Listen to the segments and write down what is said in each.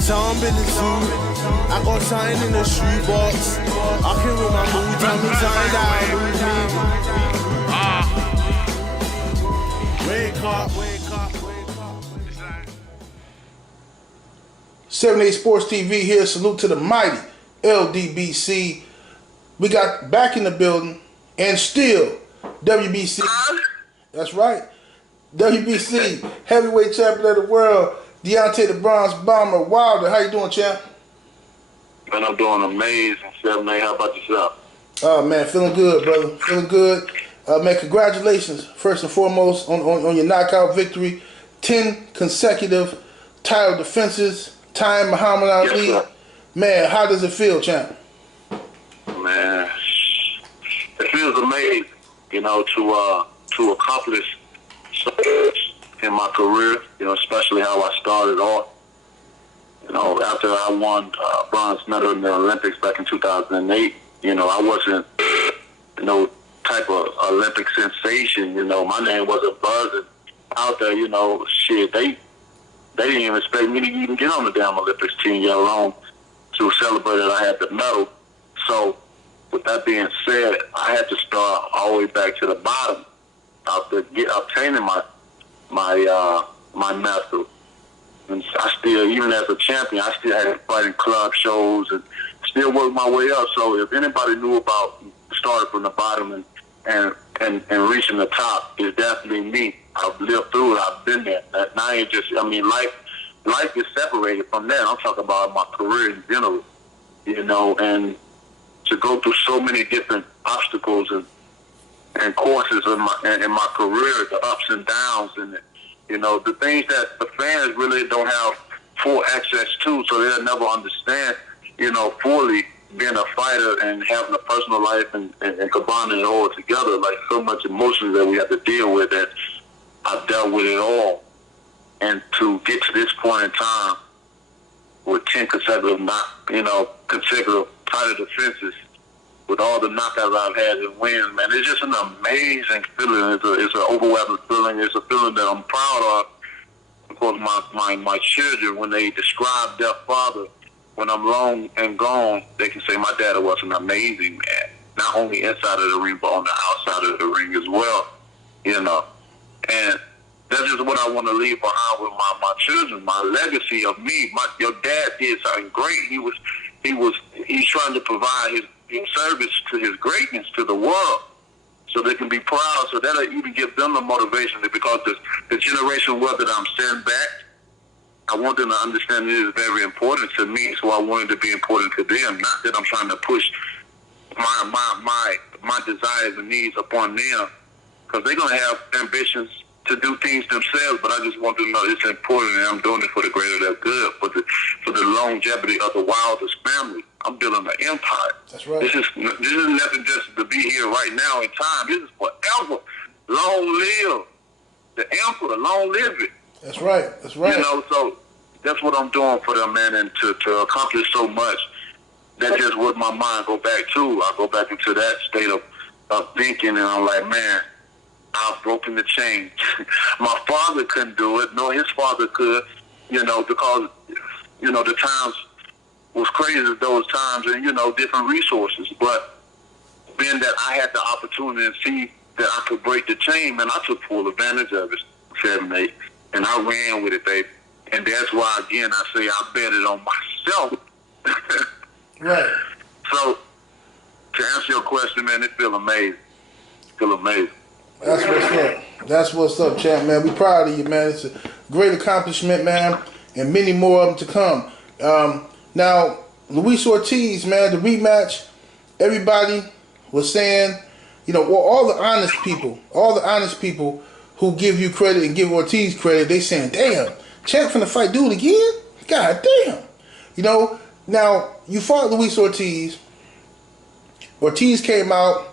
Jump in the zoo. I got something in the shoebox. I can roll my mood, tell me time that I lose me. Wake up, wake up, wake up. 78 Sports TV here. Salute to the mighty LDBC. We got back in the building and still WBC. That's right. WBC heavyweight champion of the world, Deontay the Bronze Bomber Wilder. How you doing, champ? Man, I'm doing amazing, 78. How about yourself? Oh, man, feeling good, brother. Feeling good. Man, congratulations, first and foremost, on your knockout victory. 10 consecutive title defenses, tying Muhammad Ali. Yes, man, how does it feel, champ? Man, it feels amazing, you know, to accomplish so much in my career, you know, especially how I started off. You know, after I won bronze medal in the Olympics back in 2008, you know, I wasn't no type of Olympic sensation. You know, my name wasn't buzzing out there. You know, shit, they didn't even expect me to even get on the damn Olympics team, yet alone to celebrate that I had the medal. So, with that being said, I had to start all the way back to the bottom after obtaining my medal. And I still, even as a champion, I still had to fight in club shows and still work my way up. So if anybody knew about starting from the bottom and reaching the top, it's definitely me. I've lived through it. I've been there. Now ain't just, I mean, life is separated from that. I'm talking about my career in general, you know, and to go through so many different obstacles and courses in my career, the ups and downs and you know, the things that the fans really don't have full access to, so they'll never understand, you know, fully being a fighter and having a personal life and combining it all together, like so much emotions that we have to deal with that I've dealt with it all. And to get to this point in time with 10 consecutive title defenses, with all the knockouts I've had and wins, man, it's just an amazing feeling. It's an overwhelming feeling. It's a feeling that I'm proud of. Of course, my children, when they describe their father, when I'm long and gone, they can say my dad was an amazing man, not only inside of the ring, but on the outside of the ring as well, you know. And that's just what I want to leave behind with my children, my legacy of me. Your dad did something great. He's trying to provide his service to his greatness to the world, so they can be proud. So that'll even give them the motivation, because the generation well that I'm sending back, I want them to understand it is very important to me. So I want it to be important to them. Not that I'm trying to push my desires and needs upon them, because they're gonna have ambitions to do things themselves. But I just want them to know it's important, and I'm doing it for the greater their good, for the longevity of the Wilder's family. I'm building an empire. That's right. This is nothing just to be here right now in time. This is forever. Long live the emperor. Long live it. That's right. That's right. You know, so that's what I'm doing for them, man. And to accomplish so much, that's just what my mind go back to. I go back into that state of thinking, and I'm like, man, I've broken the chain. My father couldn't do it, nor his father could, you know, because, you know, the times was crazy at those times, and, you know, different resources. But being that I had the opportunity to see that I could break the chain, man, I took full advantage of it, 7-8, and I ran with it, baby. And that's why, again, I say I bet it on myself. Right. So, to answer your question, man, it feel amazing. Feel amazing. That's what's up. That's what's up, champ, man. We proud of you, man. It's a great accomplishment, man, and many more of them to come. Now, Luis Ortiz, man, the rematch, everybody was saying, you know, well, all the honest people who give you credit and give Ortiz credit, they saying, damn, champ finna fight dude again? God damn. You know, now, you fought Luis Ortiz. Ortiz came out.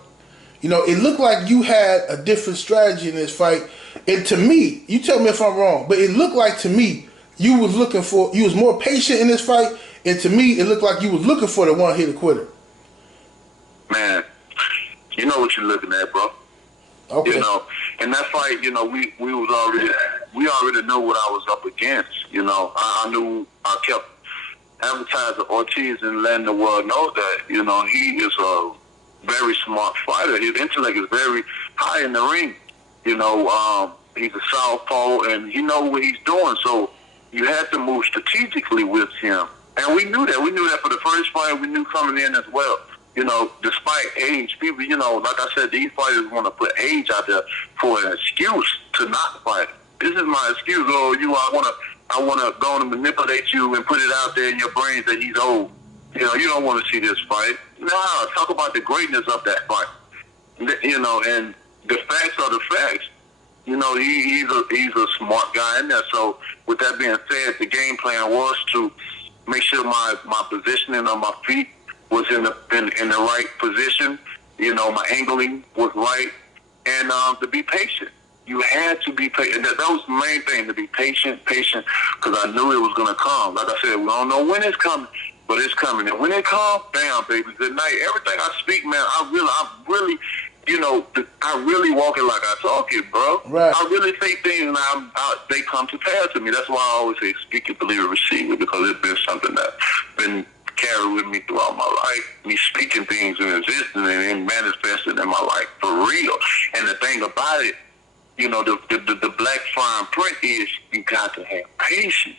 You know, it looked like you had a different strategy in this fight. And to me, you tell me if I'm wrong, but it looked like to me, you was more patient in this fight. And to me, it looked like you was looking for the one-hitter quitter. Man, you know what you're looking at, bro. Okay. You know, in that fight, you know, we already know what I was up against. You know, I knew I kept advertising ORTIZ and letting the world know that, you know, he is a very smart fighter. His intellect is very high in the ring. You know, he's a southpaw, and he knows what he's doing. So you had to move strategically with him. And we knew that. We knew that for the first fight. We knew coming in as well. You know, despite age, people, you know, like I said, these fighters want to put age out there for an excuse to not fight. This is my excuse. Oh, I want to go and manipulate you and put it out there in your brains that he's old. You know, you don't want to see this fight. No, talk about the greatness of that fight. You know, and the facts are the facts. You know, he's a smart guy in there. So with that being said, the game plan was to make sure my positioning on my feet was in the right position. You know, my angling was right, and to be patient. You had to be patient. That was the main thing, to be patient, because I knew it was going to come. Like I said, we don't know when it's coming, but it's coming. And when it comes, bam, baby, good night. Everything I speak, man, I really, you know, I really walk it like I talk it, bro. Right. I really say things, and they come to pass to me. That's why I always say, speak it, believe it, receive it, because it's been something that's been carried with me throughout my life. Me speaking things in existence and manifesting in my life for real. And the thing about it, you know, the black fine print is you got to have patience.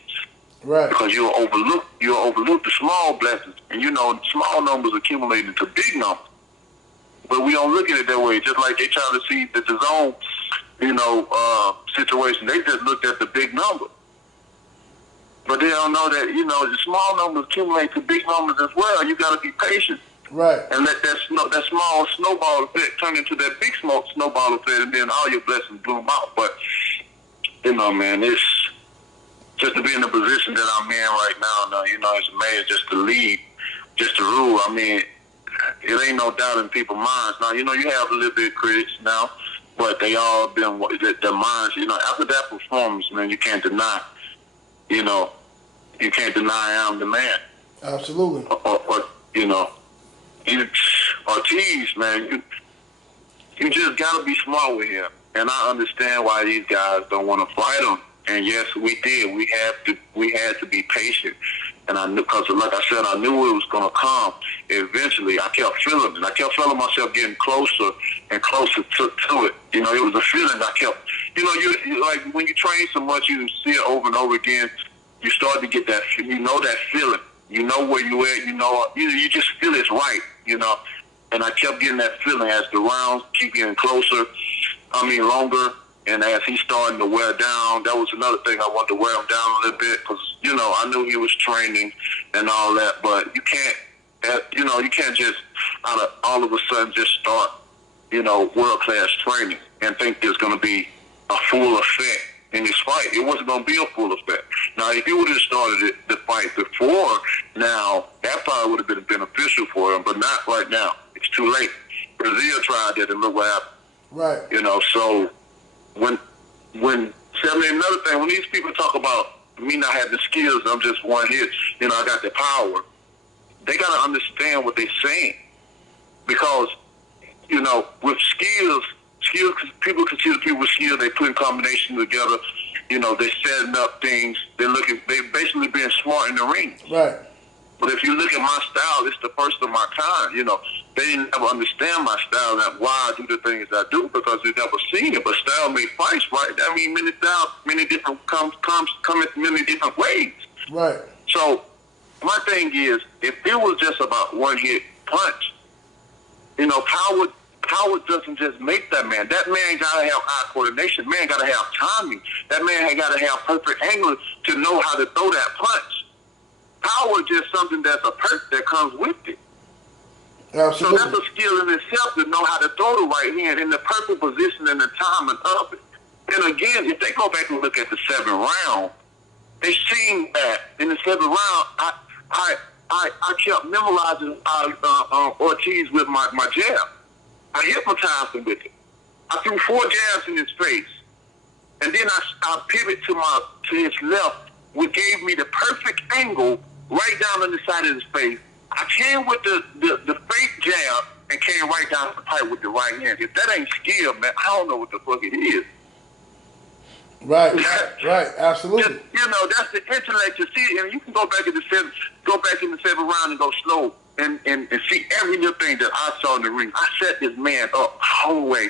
Right. Because you'll overlook the small blessings. And you know, small numbers accumulate into big numbers. But we don't look at it that way. Just like they try to see the zone, you know, situation. They just looked at the big number. But they don't know that, you know, the small numbers accumulate to big numbers as well. You got to be patient. Right. And let that small snowball effect turn into that big snowball effect, and then all your blessings bloom out. But, you know, man, it's just to be in the position that I'm in right now, you know, as a mayor, just to lead, just to rule. I mean, it ain't no doubt in people's minds. Now, you know, you have a little bit of critics now, but they all been, their minds, you know, after that performance, man, you can't deny, you know, you can't deny I'm the man. Absolutely. Or you know, ORTIZ, man, you just got to be smart with him. And I understand why these guys don't want to fight him. And yes, we did. We had to be patient. And I knew, because like I said, I knew it was going to come eventually. I kept feeling it. I kept feeling myself getting closer and closer to it. You know, it was a feeling I kept, you know, you like when you train so much, you see it over and over again, you start to get that, you know, that feeling. You know where you at, you know, you just feel it's right, you know. And I kept getting that feeling as the rounds keep getting closer, longer. And as he's starting to wear down, that was another thing. I wanted to wear him down a little bit because, you know, I knew he was training and all that. But you can't, you know, you can't just all of a sudden just start, you know, world-class training and think there's going to be a full effect in this fight. It wasn't going to be a full effect. Now, if you would have started the fight before now, that probably would have been beneficial for him, but not right now. It's too late. Brazil tried that and look what happened. Right. You know, so when another thing, when these people talk about me not having the skills, I'm just one hit, you know, I got the power, they got to understand what they're saying. Because, you know, with skills, people consider people with skills, they put in combinations together, you know, they're setting up things, they basically being smart in the ring. Right. But if you look at my style, it's the first of my kind, you know. They didn't ever understand my style and why I do the things I do because they never seen it. But style made fights, right? I mean, many styles, many different come in many different ways. Right. So my thing is, if it was just about one hit punch, you know, power doesn't just make that man. That man got to have eye coordination. Man got to have timing. That man got to have perfect angle to know how to throw that punch. Power is just something that's a perk that comes with it. Absolutely. So that's a skill in itself to know how to throw the right hand in the perfect position and the timing of it. And again, if they go back and look at the 7th round, they seen that in the 7th round, I kept memorizing ORTIZ with my jab. I hypnotized him with it. I threw 4 jabs in his face, and then I pivoted to his left, which gave me the perfect angle right down on the side of his face. I came with the fake jab and came right down the pipe with the right hand. If that ain't skill, man, I don't know what the fuck it is. Right, absolutely. You know, that's the intellect. You see, and you can go back in the seventh round and go slow and see every little thing that I saw in the ring. I set this man up all the way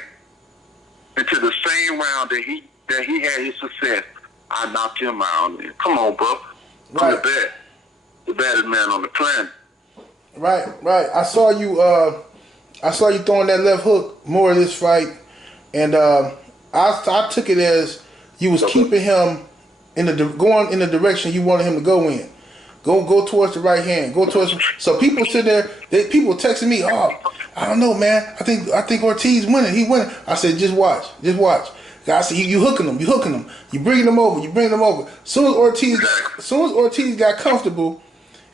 into the same round that he had his success. I knocked him out. Come on, bro. I'm the baddest man on the planet. Right. I saw you throwing that left hook more of this fight, and I took it as you was keeping him going in the direction you wanted him to go in. Go towards the right hand. Go towards. So people sit there. People texting me. Oh, I don't know, man. I think Ortiz winning. He winning. I said, just watch. I said, you hooking him. You bringing him over. Soon as Ortiz got comfortable,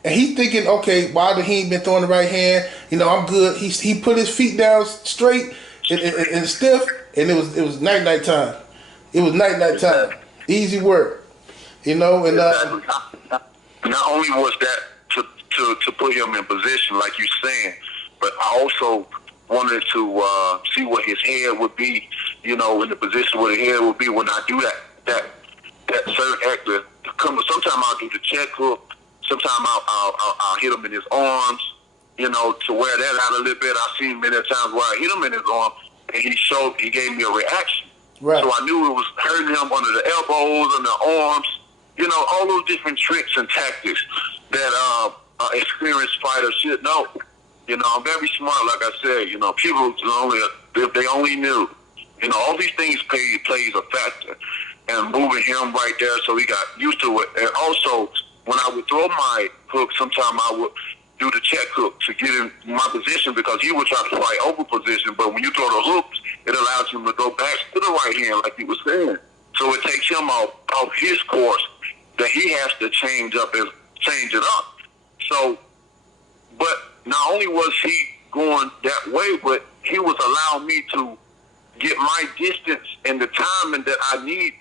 and he thinking, okay, why he ain't been throwing the right hand? You know, I'm good. He put his feet down straight and stiff, and it was night time. It was night time. Easy work, you know. And not only was that to put him in position, like you're saying, but I also wanted to see what his head would be, you know, in the position where the head would be when I do that certain actor. Sometimes I'll do the check hook. Sometimes I'll hit him in his arms, you know, to wear that out a little bit. I've seen many times where I hit him in his arm, and he gave me a reaction. Right. So I knew it was hurting him under the elbows and the arms, you know, all those different tricks and tactics that experienced fighters should know. You know, I'm very smart, like I said. You know, people if they only knew. You know, all these things plays a factor. And moving him right there so he got used to it. And also, when I would throw my hook, sometimes I would do the check hook to get in my position because he would try to fight over position. But when you throw the hooks, it allows him to go back to the right hand, like you were saying. So it takes him off his course that he has to change it up. So, but not only was he going that way, but he was allowing me to get my distance and the timing that I need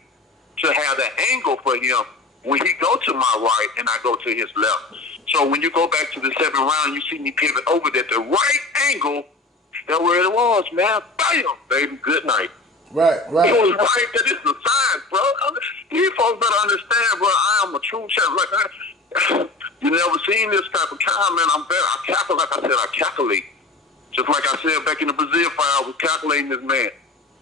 to have the angle for him when he go to my right and I go to his left. So when you go back to the seventh round, you see me pivot over at the right angle. That's where it was, man. Bam, baby, good night. Right. It was right there. This is a sign, bro. You folks better understand, bro. I am a true champ. Like you never seen this type of time, man. I calculate. Just like I said back in the Brazil fight, I was calculating this man.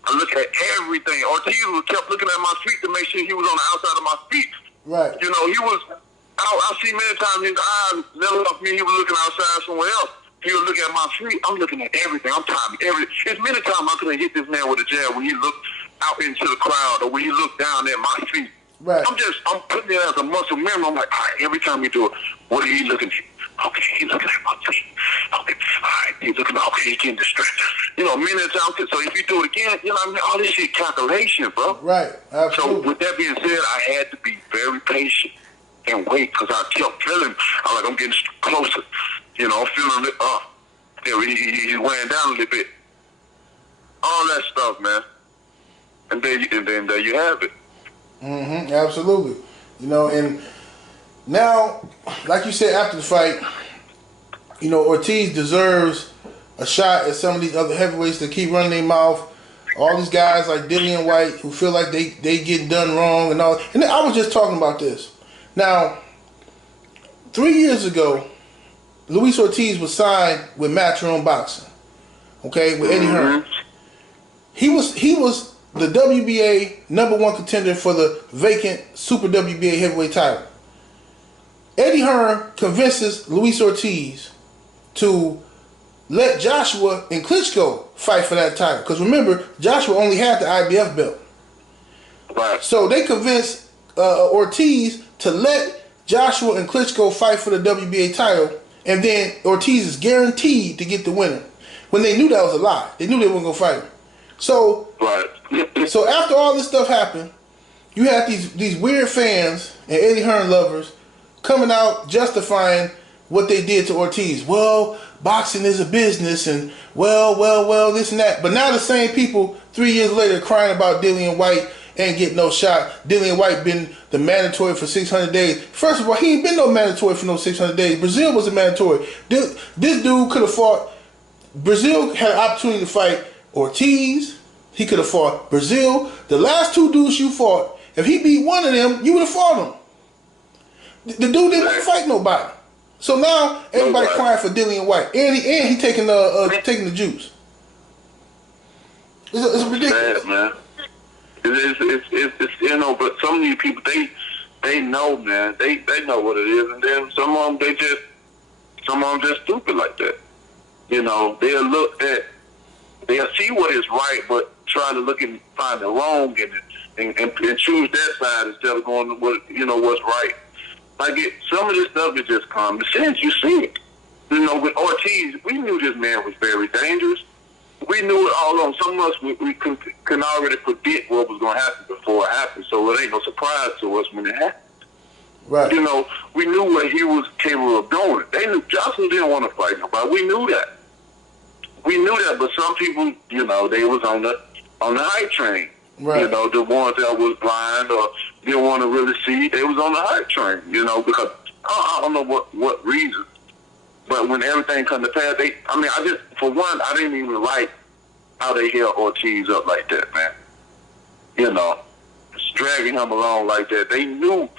I look at everything. Ortiz kept looking at my feet to make sure he was on the outside of my feet. Right. You know, he was. I see many times his eyes level off me. He was looking outside somewhere else. He was looking at my feet. I'm looking at everything. I'm timing everything. It's many times I could have hit this man with a jab when he looked out into the crowd or when he looked down at my feet. Right. I'm putting it as a muscle memory. I'm like, all right, every time you do it, what are you looking at? Okay, he's looking at my feet. Okay, all right, he's looking at, okay, he's getting distracted. You know, many times, so if you do it again, you know what I mean? All this shit calculation, bro. Right, absolutely. So with that being said, I had to be very patient and wait because I kept feeling, I'm getting closer. You know, I'm feeling it, he's weighing down a little bit. All that stuff, man. And then there you have it. Mm-hmm, absolutely. You know, and now, like you said after the fight, you know, Ortiz deserves a shot at some of these other heavyweights that keep running their mouth. All these guys like Dillian White who feel like they get done wrong and all. And I was just talking about this. Now, 3 years ago, Luis Ortiz was signed with Matchroom Boxing, okay, with Eddie Hearn. He was the WBA #1 contender for the vacant Super WBA heavyweight title. Eddie Hearn convinces Luis Ortiz to let Joshua and Klitschko fight for that title. Because remember, Joshua only had the IBF belt. Right. So they convinced Ortiz to let Joshua and Klitschko fight for the WBA title, and then Ortiz is guaranteed to get the winner. When they knew that was a lie. They knew they weren't going to fight him. So, so after all this stuff happened, you had these weird fans and Eddie Hearn lovers coming out justifying what they did to Ortiz. Well, boxing is a business, and well, this and that. But now the same people 3 years later crying about Dillian White ain't getting no shot. Dillian White been the mandatory for 600 days. First of all, he ain't been no mandatory for no 600 days. Brazil was a mandatory. This dude could have fought. Brazil had an opportunity to fight Ortiz. He could have fought Brazil. The last two dudes you fought, If he beat one of them, you would have fought him. The dude didn't want to fight nobody. So now everybody crying for Dillian White, and he taking the juice. It's ridiculous, bad, man. It's you know, but some of these people they know, man. They know what it is, and then some of them just stupid like that. You know, they'll see what is right, but try to look and find the wrong in it, and choose that side instead of going to what's right. Like some of this stuff is just common sense. You see it. You know, with Ortiz, we knew this man was very dangerous. We knew it all along. Some of us we can already predict what was going to happen before it happened, so it ain't no surprise to us when it happened. Right. You know, we knew what he was capable of doing. They knew Johnson didn't want to fight nobody. We knew that. But some people, you know, they was on the hype train. Right. You know, the ones that was blind or didn't want to really see, they was on the hype train. You know, because I don't know what reason. But when everything come to pass, I didn't even like how they held Ortiz up like that, man. You know, just dragging him along like that. They knew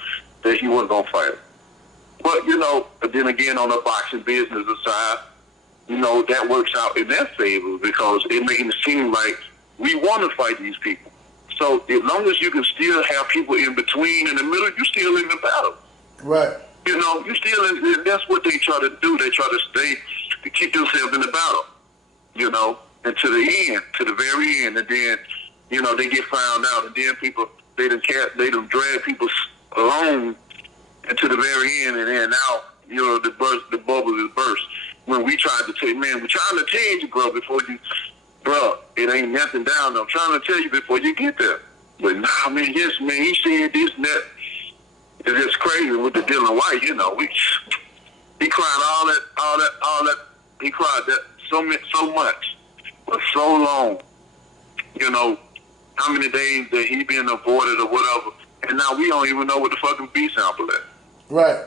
that he wasn't going to fight him. But, you know, then again, on the boxing business aside, you know, that works out in their favor because it making it seem like we want to fight these people. So as long as you can still have people in between, in the middle, you're still in the battle. Right. You know, you still in, that's what they try to do. They try to keep themselves in the battle, you know, and to the end, to the very end. And then, you know, they get found out. And then people, they done drag people along into the very end. And then now, you know, the bubble is burst. When we tried to tell you, man, we're trying to tell you, bro, it ain't nothing down there. I'm trying to tell you before you get there. But nah, man, yes, man, he said this and that. It's just crazy with the Dylan White, you know. He cried all that. He cried that so much for so long. You know, how many days that he been avoided or whatever, and now we don't even know what the fucking B sample is. Right.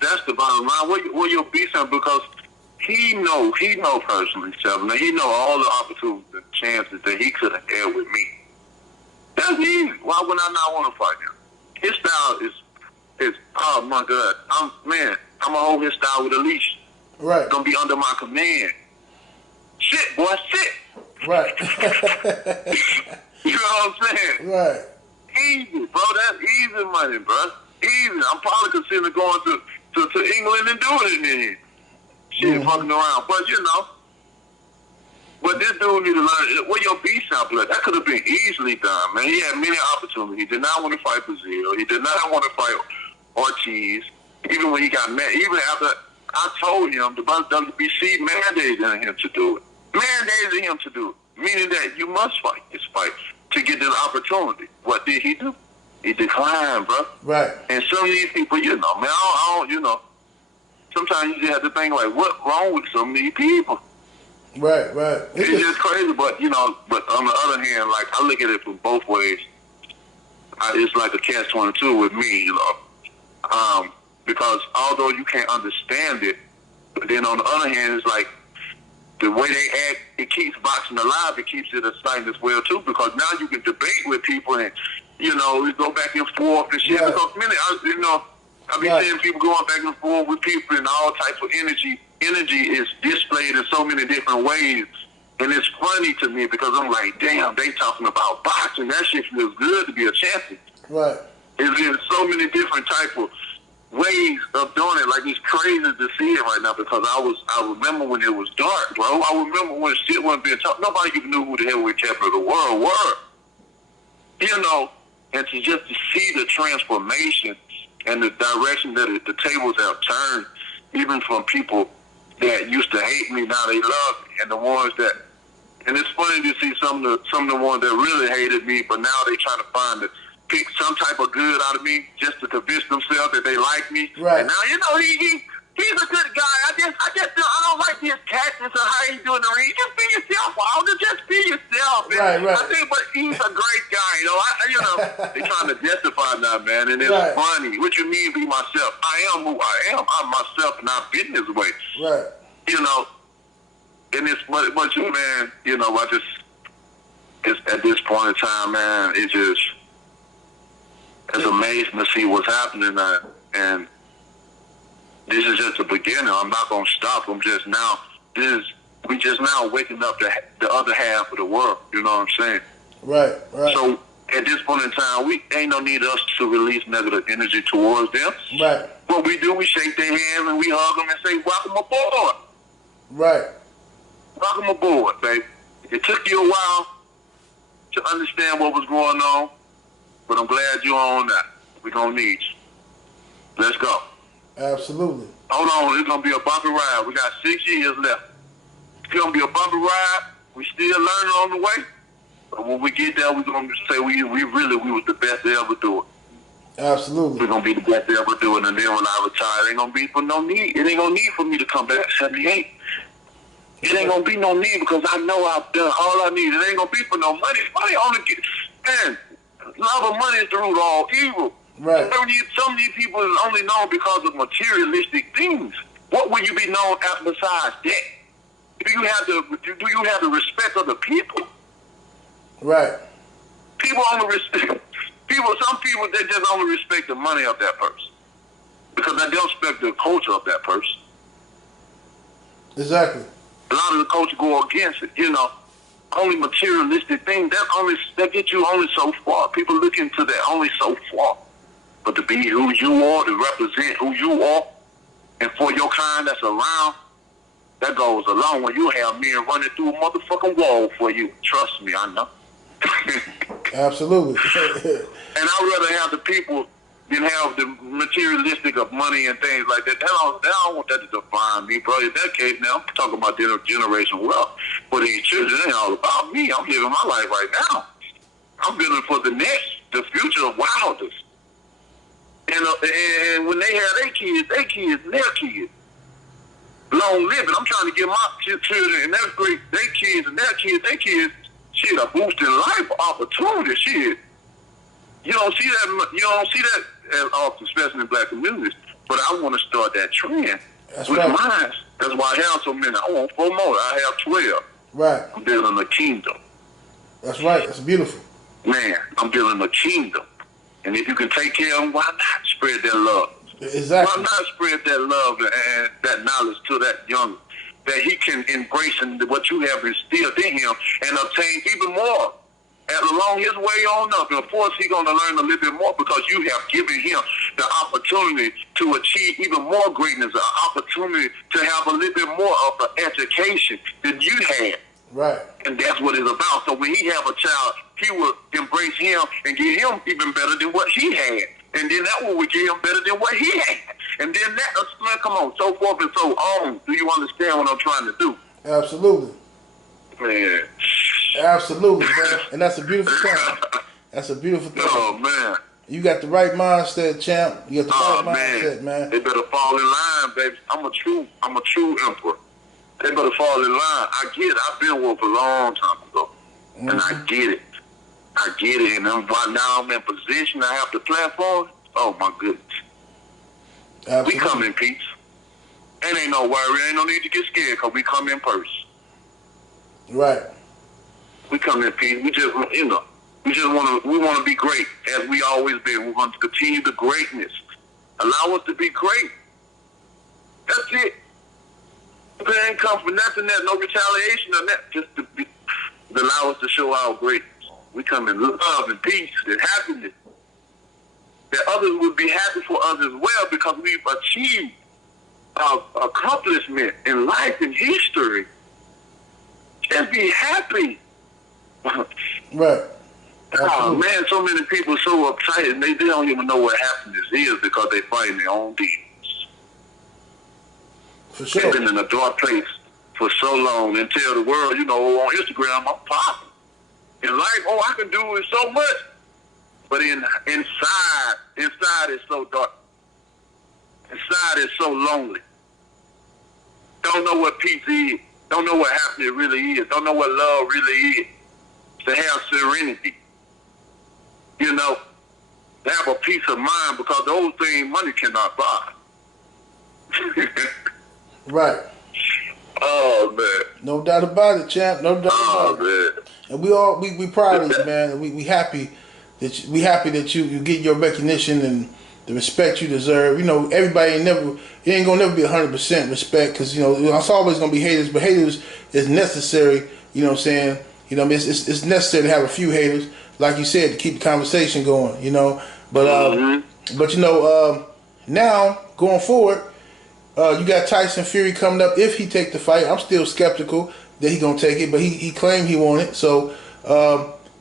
That's the bottom line. What your B sample, because he know personally, Seven. He know all the opportunities and chances that he could have had with me. That's easy. Why would I not want to fight him? His style is oh my God. I'm gonna hold his style with a leash. Right. Gonna be under my command. Shit, boy, sit. Right. You know what I'm saying? Right. Easy, bro. That's easy money, bro. Easy. I'm probably considering going to England and doing it then. Shit, fucking around. But you know. But this dude need to learn what your B sample is. That could have been easily done, man. He had many opportunities. He did not want to fight Brazil. He did not want to fight Ortiz. Even when he got mad, even after I told him the WBC mandated him to do it. Mandated him to do it. Meaning that you must fight this fight to get this opportunity. What did he do? He declined, bro. Right. And some of these people, you know, man, I don't you know, sometimes you just have to think like, what's wrong with some of these people? Right. It's just crazy, but you know. But on the other hand, like I look at it from both ways. It's like a catch-22 with me, you know, because although you can't understand it, but then on the other hand, it's like the way they act. It keeps boxing alive. It keeps it exciting as well too, because now you can debate with people and you know we go back and forth and shit. Yeah. Because I've been seeing people going back and forth with people and all types of energy. Energy is displayed in so many different ways. And it's funny to me because I'm like, damn, they talking about boxing. That shit feels good to be a champion. Right. It's in so many different type of ways of doing it. Like, it's crazy to see it right now because I remember when it was dark, bro. I remember when shit wasn't being talked. Nobody even knew who the heavyweight champion of the world were. You know, and to see the transformation and the direction that the tables have turned, even from people that used to hate me, now they love me, and the ones that, and it's funny to see some of the ones that really hated me, but now they trying to pick some type of good out of me just to convince themselves that they like me. Right. And now you know he's a good guy. I don't like his tactics or how he's doing the ring. Just be yourself, Wilder. Just be yourself. Right. I think, but he's a great guy. You know, they trying to justify now, man, and it's funny. What you mean, be myself? I am who I am. I'm myself, and I've been this way. Right. You know, and it's but you, man. You know, it's at this point in time, man. It's just It's amazing to see what's happening now. And this is just the beginning. I'm not gonna stop. We just now waking up the other half of the world. You know what I'm saying? Right. So at this point in time, we ain't no need us to release negative energy towards them. Right. What we do, we shake their hand and we hug them and say, "Welcome aboard." Right. Welcome aboard, baby. It took you a while to understand what was going on, but I'm glad you're on that. We're gonna need you. Let's go. Absolutely. Hold on, it's gonna be a bumpy ride. We got 6 years left. It's gonna be a bumpy ride. We still learning on the way. But when we get there, we're gonna say we was the best to ever do it. Absolutely. We're gonna be the best to ever do it. And then when I retire, it ain't gonna be for no need. It ain't gonna need for me to come back at 78. It ain't gonna be no need because I know I've done all I need. It ain't gonna be for no money. Money only get, man, love of money is the root of all evil. Right. Some of these people is only known because of materialistic things. What will you be known as besides that? Do you have the respect of the people? Right. People only respect some people, they just only respect the money of that person. Because they don't respect the culture of that person. Exactly. A lot of the culture go against it, you know. Only materialistic things, that get you only so far. People look into that only so far. But to be who you are, to represent who you are, and for your kind that's around, that goes a long way. You have men running through a motherfucking wall for you. Trust me, I know. Absolutely. And I'd rather have the people than have the materialistic of money and things like that. I don't want that to define me, bro. In that case, now, I'm talking about generation wealth. For these children, it ain't all about me. I'm living my life right now. I'm building for the future of Wilders. And when they have their kids, and their kids. Long living. I'm trying to get my children and their kids and their kids, shit, a boost in life opportunity, shit. You don't see that as often, especially in black communities. But I want to start that trend with mine. That's why I have so many. I want 4 more. I have 12. Right. I'm building a kingdom. That's right. That's beautiful. Man, I'm building a kingdom. And if you can take care of them, why not spread that love? Exactly. Why not spread that love and that knowledge to that young, that he can embrace what you have instilled in him and obtain even more along his way on up. And of course, he's going to learn a little bit more because you have given him the opportunity to achieve even more greatness, an opportunity to have a little bit more of an education than you had. Right. And that's what it's about. So when he have a child, he will embrace him and give him even better than what he had. And then that one will give him better than what he had. And then that, man, come on, so forth and so on. Do you understand what I'm trying to do? Absolutely. Man. Absolutely, man. And that's a beautiful thing. That's a beautiful thing. Oh, man. You got the right mindset, champ. You got the right mindset, man. They better fall in line, baby. I'm a true emperor. They better fall in line. I get it. I've been with a long time ago. Mm-hmm. And I get it. And now I'm in position. I have the platform. Oh, my goodness. Absolutely. We come in peace. Ain't no worry. Ain't no need to get scared because we come in person. Right. We come in peace. We just want to be great as we always been. We want to continue the greatness. Allow us to be great. That's it. It ain't come for nothing, no retaliation or that. Just to allow us to show our greatness. We come in love and peace and happiness. That others would be happy for us as well because we've achieved our accomplishment in life and history. Just be happy. Right. Oh, man, so many people are so uptight. They don't even know what happiness is because they fighting their own demons. For sure. They've been in a dark place for so long and tell the world, on Instagram, I'm popping. In life, I can do it so much. But inside is so dark. Inside is so lonely. Don't know what peace is. Don't know what happiness really is. Don't know what love really is. To have serenity. To have a peace of mind because those things money cannot buy. Right. Oh, man. No doubt about it, champ. No doubt about it. Man. And we proud of you, man. We happy we happy that you get your recognition and the respect you deserve. You know, everybody it ain't gonna never be 100% respect, because you know it's always gonna be haters, but haters is necessary. You know what I'm saying? You know, it's necessary to have a few haters, like you said, to keep the conversation going. You know, but you know, now going forward, you got Tyson Fury coming up. If he take the fight, I'm still skeptical that he gonna take it, but he claimed he won it. So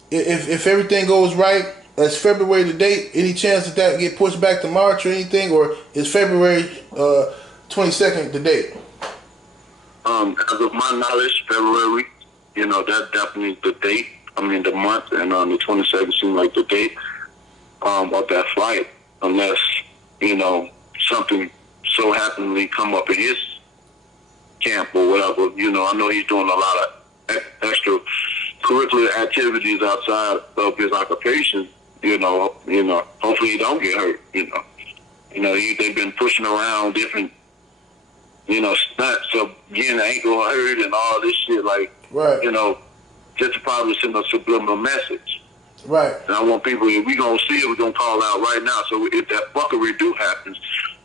if everything goes right, is February the date? Any chance that get pushed back to March or anything, or is February 22nd the date? As of my knowledge, February. You know, that definitely is the date. I mean, the month, and the 22nd seems like the date of that fight, unless, you know, something so happenly come up in his camp or whatever. You know, I know he's doing a lot of extra curricular activities outside of his occupation. You know, hopefully he don't get hurt. You know, they've been pushing around different, you know, stunts of getting the ankle hurt and all this shit, like, right. You know, just to probably send a subliminal message. Right. And I want people, if we gonna see it, we're gonna call out right now. So if that fuckery do happens,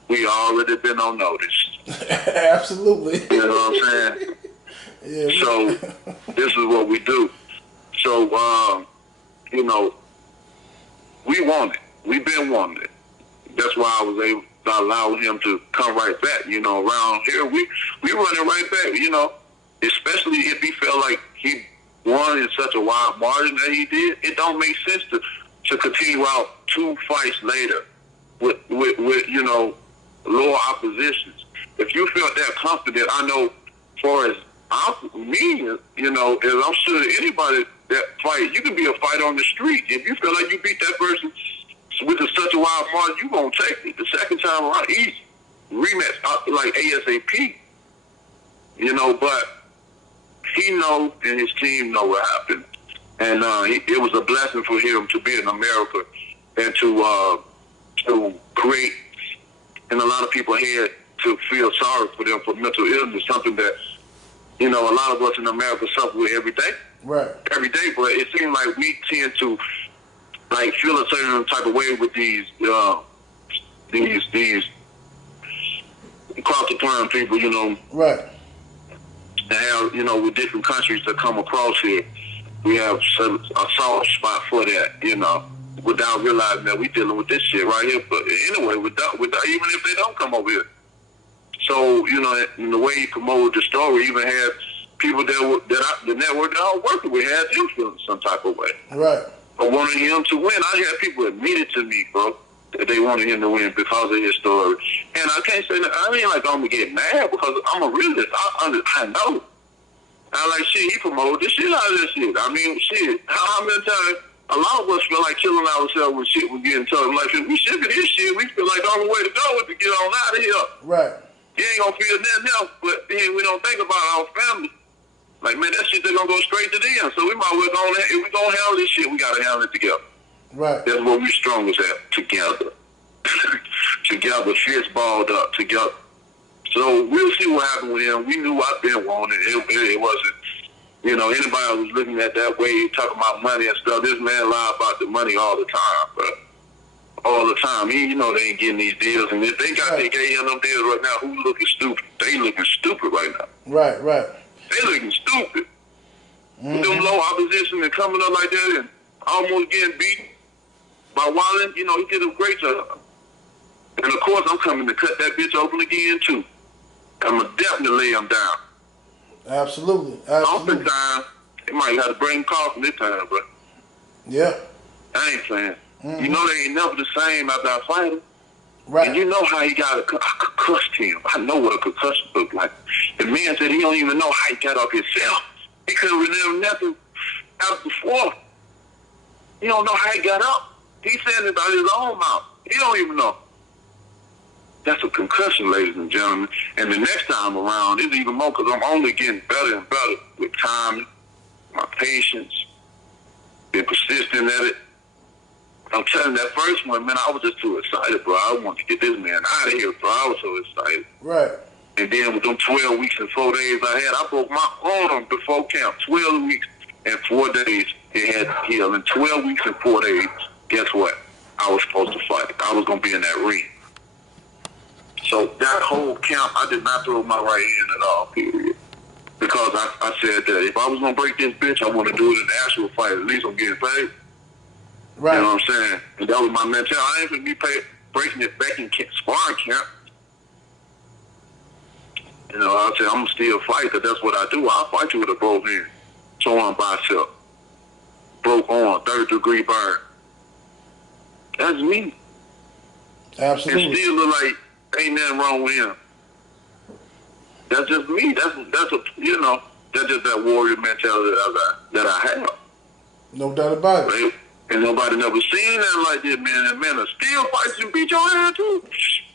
we already been on notice. Absolutely. You know what I'm saying? Yeah. So this is what we do. So, you know, we want it. We've been wanting it. That's why I was able to allow him to come right back. You know, around here, we running right back, you know, especially if he felt like he won in such a wide margin that he did. It don't make sense to continue out 2 fights later with you know, lower oppositions. If you felt that confident, I know, as far as me, you know, as I'm sure anybody that fight, you can be a fight on the street. If you feel like you beat that person with such a wide margin, you gonna take it. The second time around, easy. Rematch, like ASAP. You know, but he know and his team know what happened. And it was a blessing for him to be in America and to create, and a lot of people had to feel sorry for them for mental illness, something that, you know, a lot of us in America suffer with every day. Right. Every day, but it seems like we tend to like feel a certain type of way with these across the pond people, you know. Right. And have, you know, with different countries that come across here, we have a soft spot for that, you know, without realizing that we dealing with this shit right here. But anyway, without even if they don't come over here. So, you know, in the way he promoted the story, even had people the network that I was working with had influence some type of way. Right. But wanted him to win. I had people admit it to me, bro, that they wanted him to win because of his story. And I can't say that. I mean, like, I'm going to get mad because I'm a realist. I know. I like, shit, he promoted the shit out of this shit. I mean, shit, how many times a lot of us feel like killing ourselves when shit was getting tough. Like, if we sick of this shit, we feel like the only way to go is to get on out of here. Right. You ain't going to feel nothing else, but then we don't think about our family. Like, man, that shit, they're going to go straight to them. So we might well go on that. If we going to handle this shit, we got to handle it together. Right. That's what we strongest at, together. Together, fist balled up, together. So we'll see what happened with him. We knew I've been wanting it. It wasn't, you know, anybody was looking at that way, talking about money and stuff. This man lied about the money all the time, but all the time. You know, they ain't getting these deals. And if they gave him them deals right now, who's looking stupid? They looking stupid right now. Right, right. They looking stupid. With them low opposition and coming up like that and almost getting beat by Wallen, you know, he did a great job. And of course, I'm coming to cut that bitch open again too. I'm gonna definitely lay him down. Absolutely, absolutely. Oftentimes, they might have to bring coffee this time, bro. Yeah. I ain't playing. You know they ain't never the same after I fight him. Right. And you know how he got I concussed him. I know what a concussion looked like. The man said he don't even know how he got up himself. He couldn't remember nothing after before. He don't know how he got up. He said it out his own mouth. He don't even know. That's a concussion, ladies and gentlemen. And the next time around, it's even more because I'm only getting better and better with time, my patience, being persistent at it. I'm telling you, that first one, man, I was just too excited, bro. I wanted to get this man out of here, bro. I was so excited. Right. And then with them 12 weeks and 4 days I had, I broke my arm before camp. 12 weeks and 4 days it had to heal. In 12 weeks and 4 days, guess what? I was supposed to fight. I was going to be in that ring. So that whole camp, I did not throw my right hand at all, period. Because I said that if I was going to break this bitch, I want to do it in the actual fight. At least I'm getting paid. Right. You know what I'm saying? And that was my mentality. I ain't going to be paid breaking it back in sparring camp. You know, I said, I'm going to still fight because that's what I do. I'll fight you with a broke hand, torn bicep, broke arm, third-degree burn. That's me. Absolutely. And still look like ain't nothing wrong with him. That's just me. That's a, you know, that's just that warrior mentality that I have. No doubt about it. Right? And nobody never seen that like this, man. And man, still fights and beat your ass too.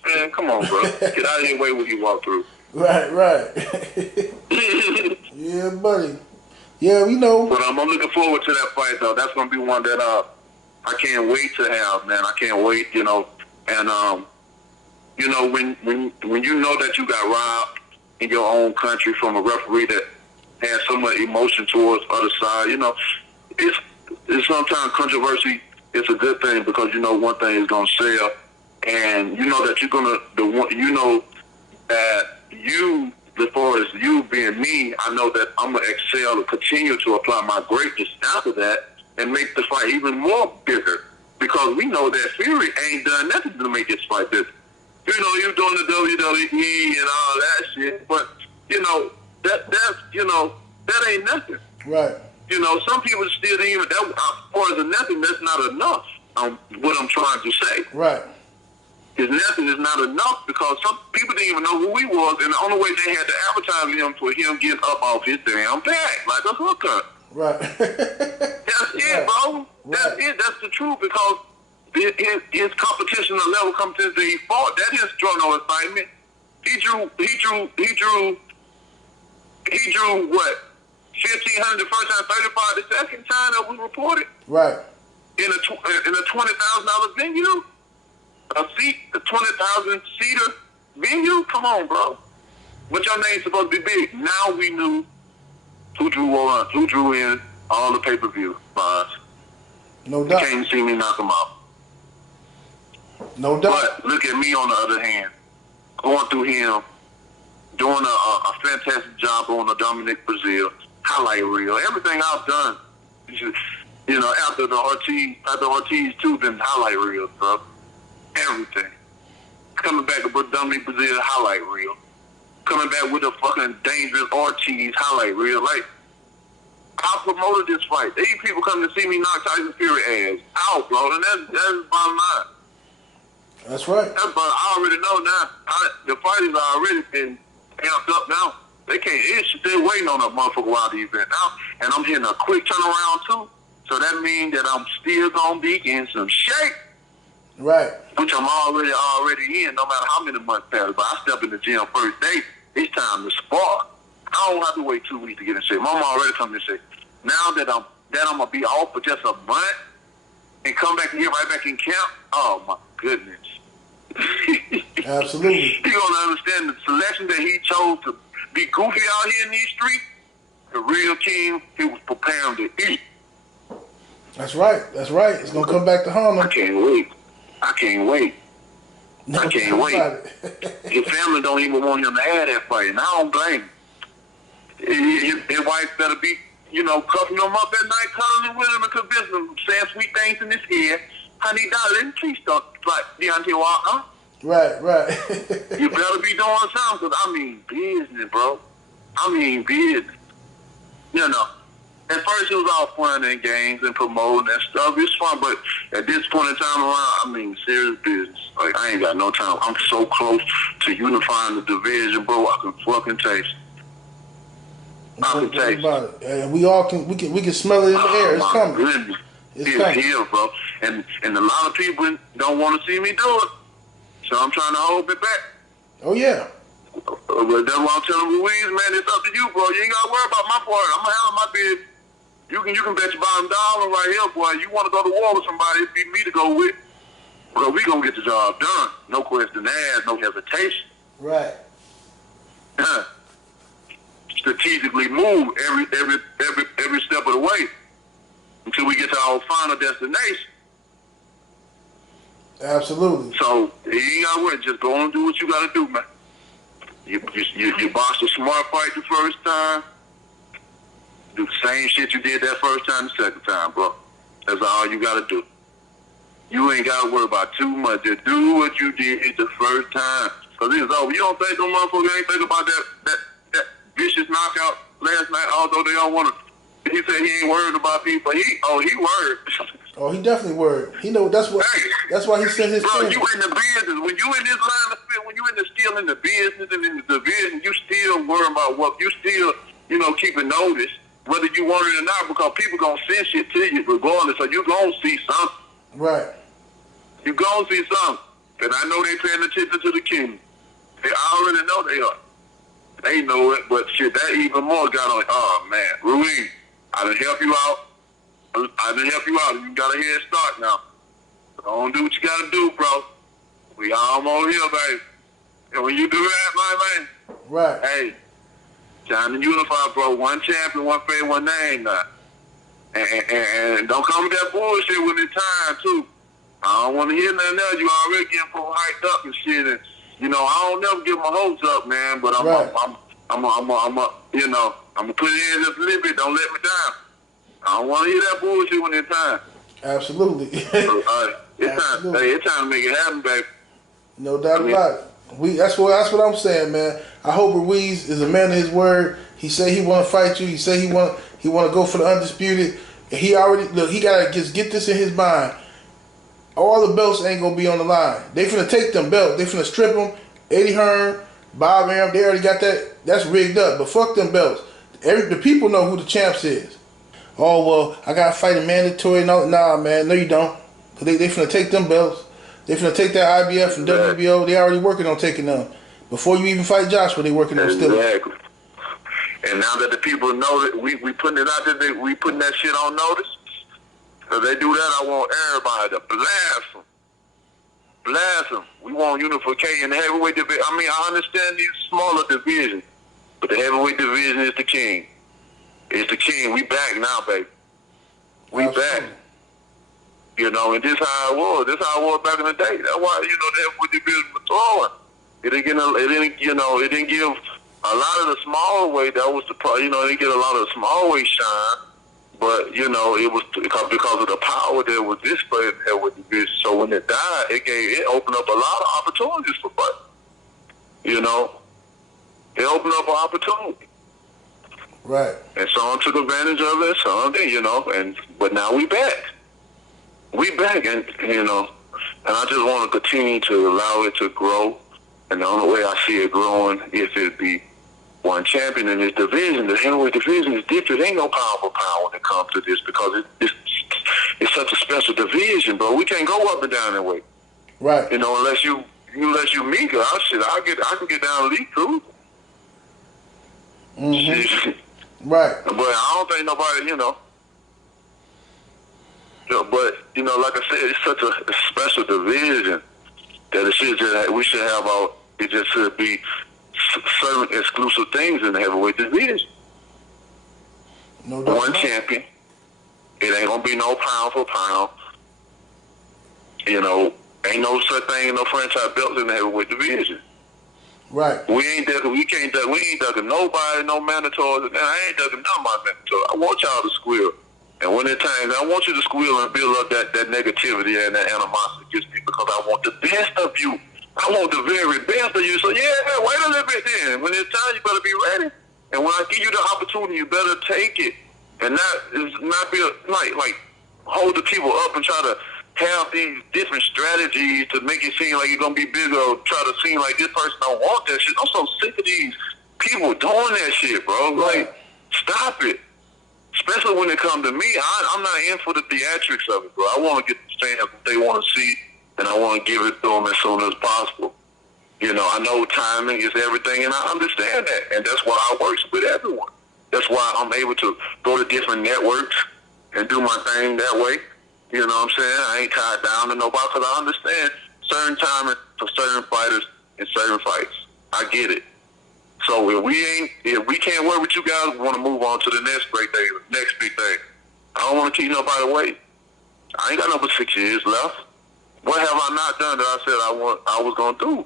Man, come on, bro. Get out of your way when you walk through. Right. Yeah, buddy. Yeah, we know. But I'm looking forward to that fight, though. That's going to be one that I can't wait to have, man. I can't wait, you know. And, you know, when you know that you got robbed in your own country from a referee that has so much emotion towards the other side, you know, it's sometimes controversy. It's a good thing because you know one thing is going to sell. And you know that you're going to, you know that you, as far as you being me, I know that I'm going to excel and continue to apply my greatness after that and make the fight even more bigger. Because we know that Fury ain't done nothing to make this fight bigger. You know, you're doing the WWE and all that shit, but, you know, that's you know, that ain't nothing. Right. You know, some people still didn't even, that, as far as a nothing, that's not enough, what I'm trying to say. Right. His nothing is not enough because some people didn't even know who he was, and the only way they had to advertise him for him getting up off his damn back, like a hooker. Right. That's it, bro. That's it. That's the truth because his competition, the level competition that he fought, that didn't draw no excitement. He drew what? 1,500 the first time, 35 the second time that was reported. Right. In a $20,000 venue. A $20,000 seater venue? Come on, bro. But your name's supposed to be big. Now we knew who drew in all the pay-per-view bonds. No doubt. You can't see me knock them out. No doubt. But look at me on the other hand, going through him, doing a fantastic job on the Dominic Brazil highlight reel. Everything I've done, you know, after Ortiz too, been highlight reels, bro. Everything. Coming back with Dominic Brazil highlight reel. Coming back with a fucking dangerous Ortiz highlight reel. Like, I promoted this fight. These people come to see me knock Tyson Fury ass out, bro. And that's bottom line. That's right. That's but I already know now. The fighters are already been amped up now. They can't. They're waiting on a motherfucker while the event now. And I'm hitting a quick turnaround too. So that means that I'm still gonna be in some shape. Right. Which I'm already in, no matter how many months pass. But I step in the gym first day, it's time to spar. I don't have to wait 2 weeks to get in shape. Mama already told me to say, now that I'm gonna be off for just a month and come back and get right back in camp, oh my goodness. Absolutely. You're gonna understand the selection that he chose to be goofy out here in these streets. The real king, he was preparing to eat. That's right. That's right. It's gonna come back to haunt him. I can't wait. No I can't wait. His family don't even want him to have that fight, and I don't blame him. His wife better be, you know, cuffing him up at night, cuddling with him and convincing him, saying sweet things in his ear. Honey, darling, please don't like Deontay Walker. Right. You better be doing something, because I mean business, bro. I mean business. You know. At first, it was all fun and games and promoting and stuff. It's fun, but at this point in time around, I mean, serious business. Like, I ain't got no time. I'm so close to unifying the division, bro. I can fucking taste it. I can taste it. And we all can. We can smell it in the air. It's coming. Goodness. It's coming. Here, bro. And a lot of people don't want to see me do it, so I'm trying to hold it back. Oh yeah. But that's why I'm telling Louise, man, it's up to you, bro. You ain't got to worry about my part. I'm going to handle my business. You can bet your bottom dollar right here, boy. You want to go to war with somebody, it'd be me to go with. Well, we going to get the job done. No question asked, no hesitation. Right. Strategically move every step of the way until we get to our final destination. Absolutely. So you ain't gotta worry. Just go and do what you gotta do, man. You boxed a smart fight the first time. Do the same shit you did that first time, the second time, bro. That's all you gotta do. You ain't gotta worry about too much. Just do what you did the first time. Cause it's over. You don't think no motherfucker ain't think about that vicious knockout last night, although they don't want to. He said he ain't worried about people. He worried. Oh, he definitely worried. He know that's why he sent his bro, friend. you in the business. When you in this line of fit, when you still in the business and in the division, you still worrying about what you still, keeping notice, whether you want it or not, because people gonna send shit to you regardless. So you gonna see something. Right. You gonna see something. And I know they paying attention to the king. They already know they are. They know it, but shit, that even more got on. Oh man, Ruiz, I done help you out. You got a head start now. Don't do what you gotta do, bro. We almost here, baby. And when you do that, my man, right? Hey, time to unify, bro. One champion, one face, one name now. And don't come with that bullshit when it's time too. I don't want to hear nothing else. You already getting full hyped up and shit. And I don't never get my hopes up, man. But I'm gonna put it in just a little bit. Don't let me down. I don't want to hear that bullshit when it's time. Absolutely. It's time to make it happen, baby. No doubt about it. That's what I'm saying, man. I hope Ruiz is a man of his word. He said he want to fight you. He said he want to go for the undisputed. He gotta just get this in his mind. All the belts ain't gonna be on the line. They finna take them belts. They finna strip them. Eddie Hearn, Bob Arum, they already got that. That's rigged up. But fuck them belts. The people know who the champs is. Oh, well, I got to fight a mandatory. No, nah, man. No, you don't. They finna take them belts. They finna take that IBF and WBO. They already working on taking them. Before you even fight Joshua, they working on still. Exactly. And now that the people know that we putting it out there, we putting that shit on notice. If they do that, I want everybody to blast them. Blast them. We want unification in the heavyweight division. I mean, I understand these smaller divisions, but the heavyweight division is the king. It's the king. We back now, baby. We back. And this how it was. This how it was back in the day. That's why, the heavyweight division was throwing. It didn't give a lot of the small weight. That was the problem. It didn't get a lot of the small weight shine. But, it was because of the power that was displayed in the heavyweight division. So when it died, it opened up a lot of opportunities for fight. It opened up an opportunity. Right. And some took advantage of it, some didn't, but now we back. We back, and I just want to continue to allow it to grow. And the only way I see it growing is it be one champion in this division. The heavyweight division is different. There ain't no pound for pound when it comes to this because it's such a special division, bro. We can't go up and down that way. Right. Unless you Mika, I can get down elite too. Mm-hmm. Right. But I don't think nobody, but like I said, it's such a special division that we should have it just should be certain exclusive things in the heavyweight division. No doubt. One champion. It ain't gonna be no pound for pound. Ain't no such thing, no franchise belts in the heavyweight division. Right. We ain't ducking nobody, no mandatories. And I ain't ducking none of my mandatories. I want y'all to squeal. And when it times, I want you to squeal and build up that negativity and that animosity against me because I want the best of you. I want the very best of you. So yeah, wait a little bit then. When it's time, you better be ready. And when I give you the opportunity, you better take it. And not be like hold the people up and try to have these different strategies to make it seem like you're going to be bigger or try to seem like this person don't want that shit. I'm so sick of these people doing that shit, bro. Like, stop it. Especially when it comes to me. I'm not in for the theatrics of it, bro. I want to get the fans what they want to see, and I want to give it to them as soon as possible. I know timing is everything, and I understand that. And that's why I work with everyone. That's why I'm able to go to different networks and do my thing that way. You know what I'm saying? I ain't tied down to nobody because I understand certain timing for certain fighters in certain fights. I get it. So if we can't work with you guys, we want to move on to the next big thing. I don't want to keep nobody waiting. I ain't got no but 6 years left. What have I not done that I said I was going to do?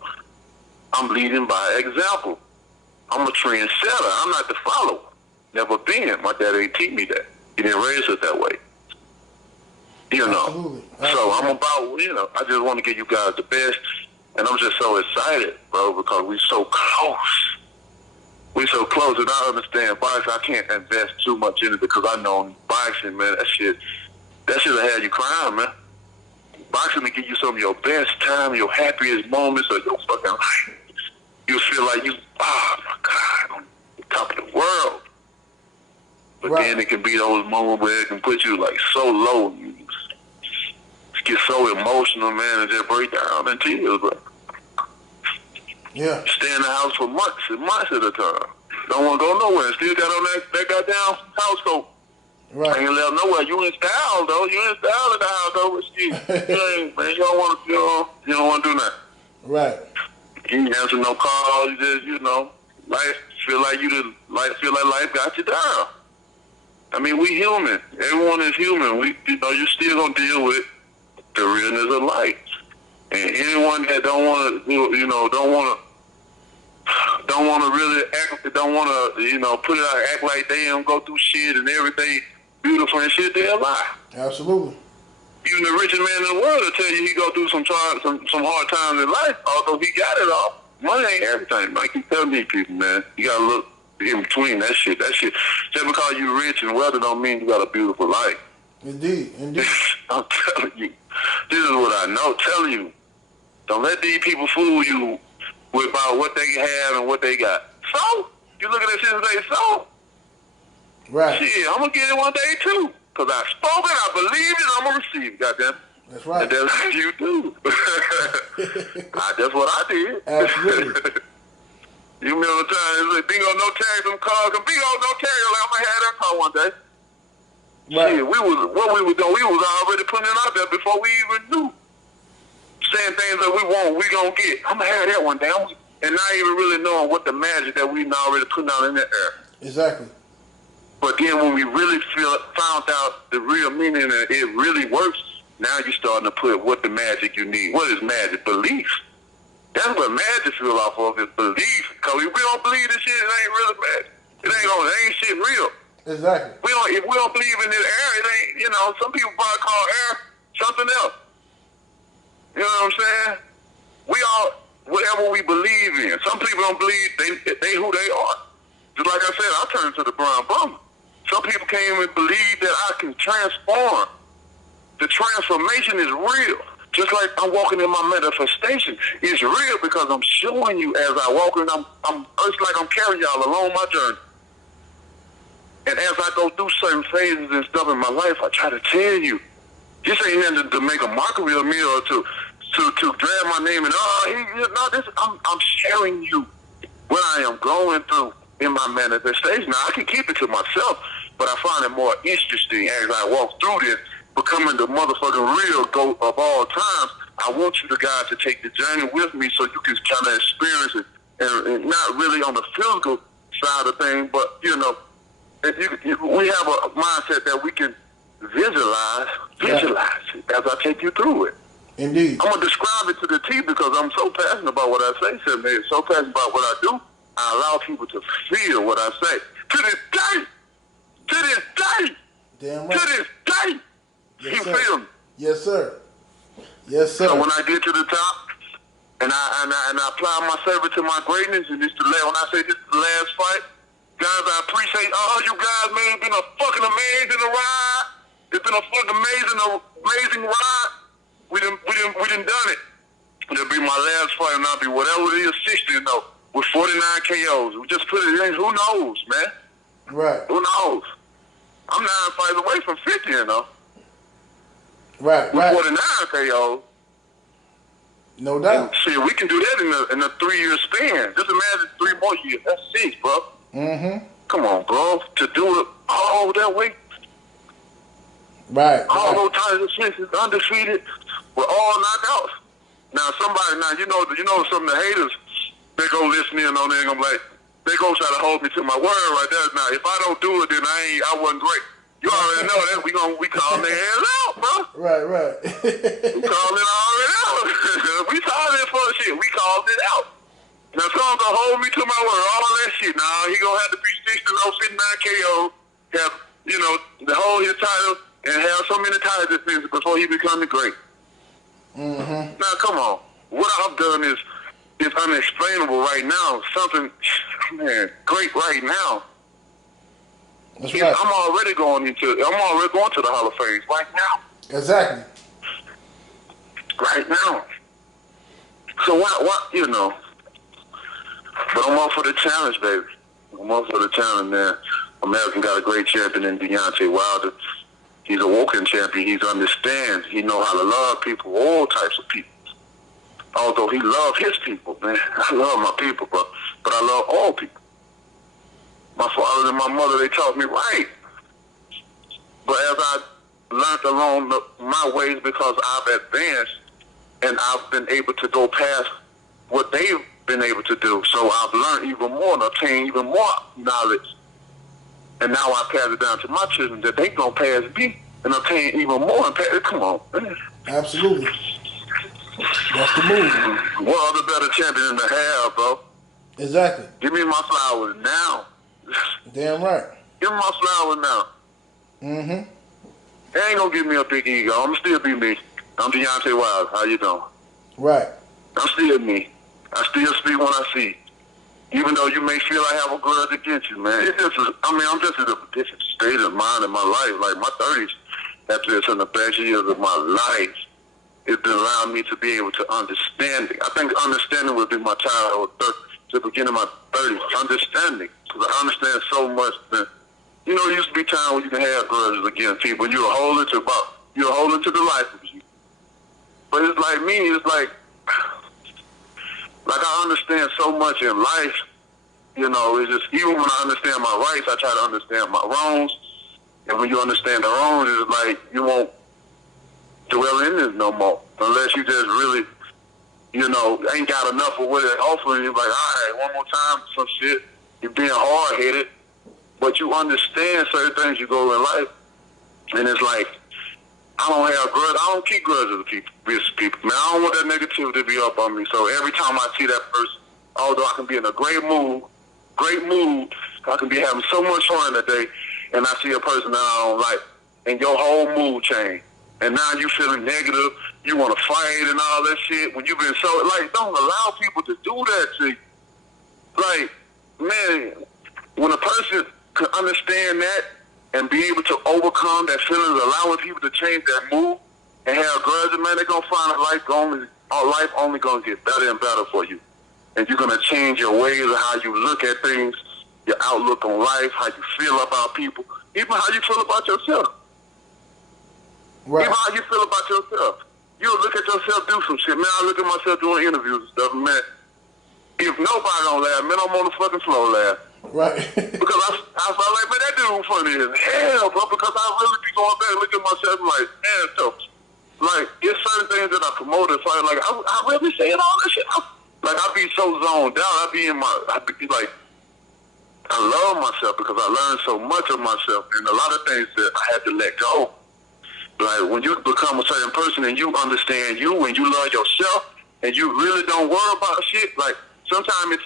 I'm leading by example. I'm a trendsetter. I'm not the follower. Never been. My dad ain't teach me that. He didn't raise us that way. You know. Absolutely. So I'm about, I just want to give you guys the best. And I'm just so excited, bro, because we so close. We so close, and I understand boxing. I can't invest too much in it because I know boxing, man, that shit will have you crying, man. Boxing will give you some of your best time, your happiest moments of your fucking life. You feel like oh my God, I'm the top of the world. But then it can be those moments where it can put you like so low. You get so emotional, man, and just break down in tears, bro. Yeah. Stay in the house for months and months at a time. Don't want to go nowhere. Still got on that goddamn house coat. Right. Ain't left nowhere. You in style though. You in style in the house though. But shit, man, you don't want to. You don't want to do nothing. Right. You ain't answer no calls. You just, life feel like life got you down. I mean, we human. Everyone is human. You still gonna deal with the realness of life. And anyone that don't want to, don't want to really act, don't want to, put it out, act like they don't go through shit and everything beautiful and shit, they'll lie. Absolutely. Even the richest man in the world will tell you he go through some hard times in life, although he got it all. Money ain't everything. I keep telling these people, man, you gotta look in between that shit. Just because you rich and wealthy don't mean you got a beautiful life. Indeed. I'm telling you, this is what I know. Telling you, don't let these people fool you about what they have and what they got. So you look at that shit and say, so right. Shit, I'm gonna get it one day too. Cause I spoke it, I believe it, I'm gonna receive it. Goddamn. That's right. And that's what you do. That's what I did. Absolutely. You remember the time it's like, bingo, no tags on cars, and bingo, no tags. Like, I'm gonna have that car one day. Right. Shit, what we were doing, we was already putting it out there before we even knew. Saying things that we want, we gonna get. I'm gonna have that one day. And not even really knowing what the magic that we already putting out in the air. Exactly. But then when we really found out the real meaning and it really works, now you're starting to put what the magic you need. What is magic? Belief. That's what magic feel off of, is belief. Because if we don't believe this shit, it ain't really magic. It ain't shit real. Exactly. If we don't believe in this air, it ain't, some people probably call air something else. You know what I'm saying? We all, whatever we believe in. Some people don't believe they who they are. Just like I said, I turned to the brown bummer. Some people can't even believe that I can transform. The transformation is real. Just like I'm walking in my manifestation. It's real because I'm showing you as I walk, and it's like I'm carrying y'all along my journey. And as I go through certain phases and stuff in my life, I try to tell you, this ain't nothing to make a mockery of me or to drag my name and I'm sharing you what I am going through in my manifestation. Now I can keep it to myself, but I find it more interesting as I walk through this, becoming the motherfucking real GOAT of all times. I want you guys to take the journey with me so you can kind of experience it, and not really on the physical side of things, but we have a mindset that we can visualize it as I take you through it. Indeed. I'm going to describe it to the T because I'm so passionate about what I say, so passionate about what I do. I allow people to feel what I say. To this day. Damn right. To this day. Yes, You sir. feel me? Yes, sir. Yes, sir. So when I get to the top and I apply my service to my greatness, and when I say this is the last fight, guys, I appreciate all you guys, man. It's been a fucking amazing ride. It's been a fucking amazing ride. We done done it. It'll be my last fight, and I'll be whatever it is, 60, with 49 KOs. We just put it in. Who knows, man? Right. Who knows? I'm 9 fights away from 50, Right. With 49 KOs. No doubt. And shit, we can do that in a 3-year span. Just imagine 3 more years. That's 6, bro. Mm-hmm. Come on, bro. To do it all that way. Right. All those times of shit is undefeated. We're all knockouts. Now you know some of the haters, they go listening on there and I'm like, they go try to hold me to my word right there. Now, if I don't do it, then I wasn't great. You already know that. We calling their ass out, bro. Right. We calling it already out. We tired of that fuck shit. We called it out. Now someone gonna hold me to my word, all that shit. Now he gonna have to be 6-0, 59 KO, have, the whole his title, and have so many title defenses before he becomes great. Now come on. What I've done is unexplainable right now. Something, man, great right now. That's right. I'm already going to the Hall of Fame right now. Exactly. Right now. So what but I'm up for the challenge, baby. I'm up for the challenge, man. American got a great champion in Deontay Wilder. He's a walking champion. He understands. He knows how to love people, all types of people. Although he loves his people, man. I love my people, but I love all people. My father and my mother, they taught me right. But as I learned along my ways, because I've advanced and I've been able to go past what they've been able to do. So I've learned even more and obtained even more knowledge. And now I pass it down to my children that they gonna pass me and obtain even more and pass it. Come on, man. Absolutely. That's the move. What other better champion to have, bro? Exactly. Give me my flowers now. Damn right. Give me my flowers now. They ain't gonna give me a big ego. I'm still be me. I'm Deontay Wilder. How you doing? Right. I'm still me. I still speak when I see. Even though you may feel I have a grudge against you, man. I'm just in a different state of mind in my life. Like my 30s, after it's in the best years of my life, it's been allowing me to be able to understand it. I think understanding would be my childhood, to begin in my 30s. Understanding. Because I understand so much that, it used to be time when you can have grudges against people. You're holding to the life of you. But it's like me, I understand so much in life, it's just, even when I understand my rights, I try to understand my wrongs. And when you understand the wrongs, it's like you won't dwell in this no more. Unless you just really, ain't got enough of what they're offering. You're like, all right, one more time, some shit. You're being hard-headed. But you understand certain things you go in life. And it's like, I don't have grudge. I don't keep grudges with people. Man, I don't want that negativity to be up on me. So every time I see that person, although I can be in a great mood, I can be having so much fun that day, and I see a person that I don't like, and your whole mood change. And now you feeling negative, you want to fight and all that shit. When you've been don't allow people to do that to you. Like, man, when a person can understand that and be able to overcome that feeling of allowing people to change their mood and have grudges, man, they're going to find that life only going to get better and better for you. And you're going to change your ways of how you look at things, your outlook on life, how you feel about people, even how you feel about yourself. Right. Even how you feel about yourself. You'll look at yourself do some shit. Man, I look at myself doing interviews and stuff, man. If nobody don't laugh, man, I'm on the fucking floor laugh. Right. Because I felt like, man, that dude funny as hell, bro, because I really be going back and look at myself and like, man, so, like, it's certain things that I promoted, so like, I really saying all that shit. I be so zoned out. I be like, I love myself because I learned so much of myself and a lot of things that I had to let go. Like, when you become a certain person and you understand you and you love yourself and you really don't worry about shit, like, sometimes,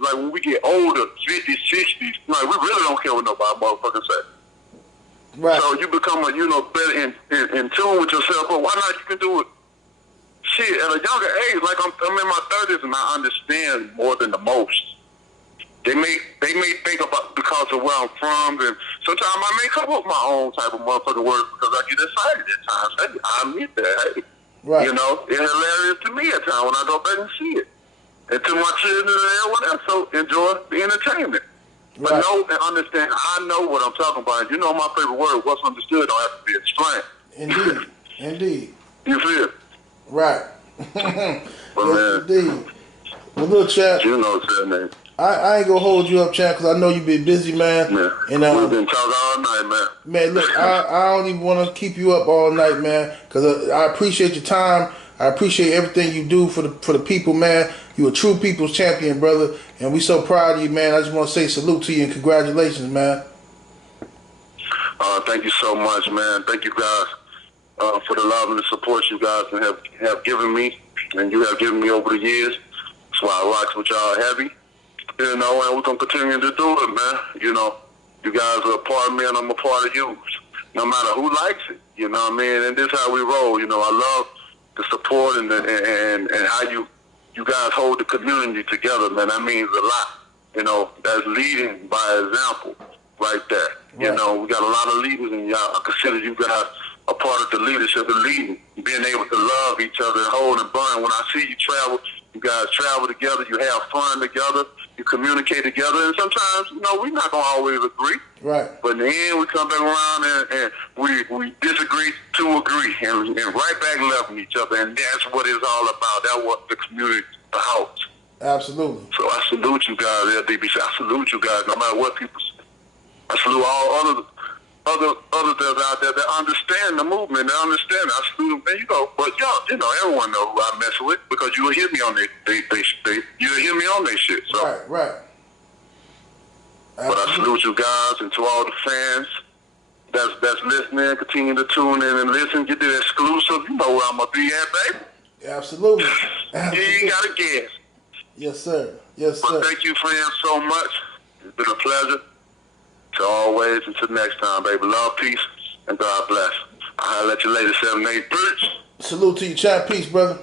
like, when we get older, 50s, 60s, like, we really don't care what nobody motherfucking say. Right. So you become better in tune with yourself. But why not? You can do it. Shit, at a younger age, like I'm in my 30s and I understand more than the most. They may think about because of where I'm from, and sometimes I may come up with my own type of motherfucking words because I get excited at times. Hey, I admit that. Hey, right. It's hilarious to me at times when I go back and see it. And to my children and everyone else, so enjoy the entertainment. But Right. know and understand, I know what I'm talking about. You know my favorite word, what's understood don't have to be explained. Indeed. Indeed. You feel? Right. But Yes, man, indeed. Well, look, Chad, you know what I'm saying, man. I ain't gonna hold you up, Chad, because I know you've been busy, man. Yeah. And We've been talking all night, man. man, look, I don't even want to keep you up all night, man, because I appreciate your time. I appreciate everything you do for the people, man. You a true people's champion, brother, and we so proud of you, man. I just want to say salute to you and congratulations, man. Thank you so much, man. Thank you guys for the love and the support you guys have given me, and you have given me over the years. That's why I rock with y'all heavy. You know, and we're going to continue to do it, man. You know, you guys are a part of me, and I'm a part of you. No matter who likes it, you know what I mean? And this is how we roll. You know, I love the support and how you guys hold the community together, man. That means a lot. You know, that's leading by example right there. Right. You know, we got a lot of leaders, and y'all, I consider you guys a part of the leadership and leading, being able to love each other and hold and bond. When I see you travel, you guys travel together, you have fun together, you communicate together, and sometimes, you know, we're not going to always agree. Right. But in the end, we come back around and we disagree to agree and right back loving each other, and that's what it's all about. That's what the community holds. Absolutely. So I salute you guys, LDBC. I salute you guys, no matter what people say. I salute all others that's out there that understand the movement, they understand. I salute them. There you go. But y'all, you know, everyone know who I mess with because you will hear me on you'll hear me on their shit. So. Right. But I salute you guys, and to all the fans that's listening, continue to tune in and listen, get the exclusive. You know where I'm gonna be at, baby. Absolutely. You ain't gotta guess. Yes, sir. Yes, sir. But thank you, friends, so much. It's been a pleasure. To always, until next time, baby. Love, peace, and God bless. I'll let you later, 78 Birch. Salute to you, champ. Peace, brother.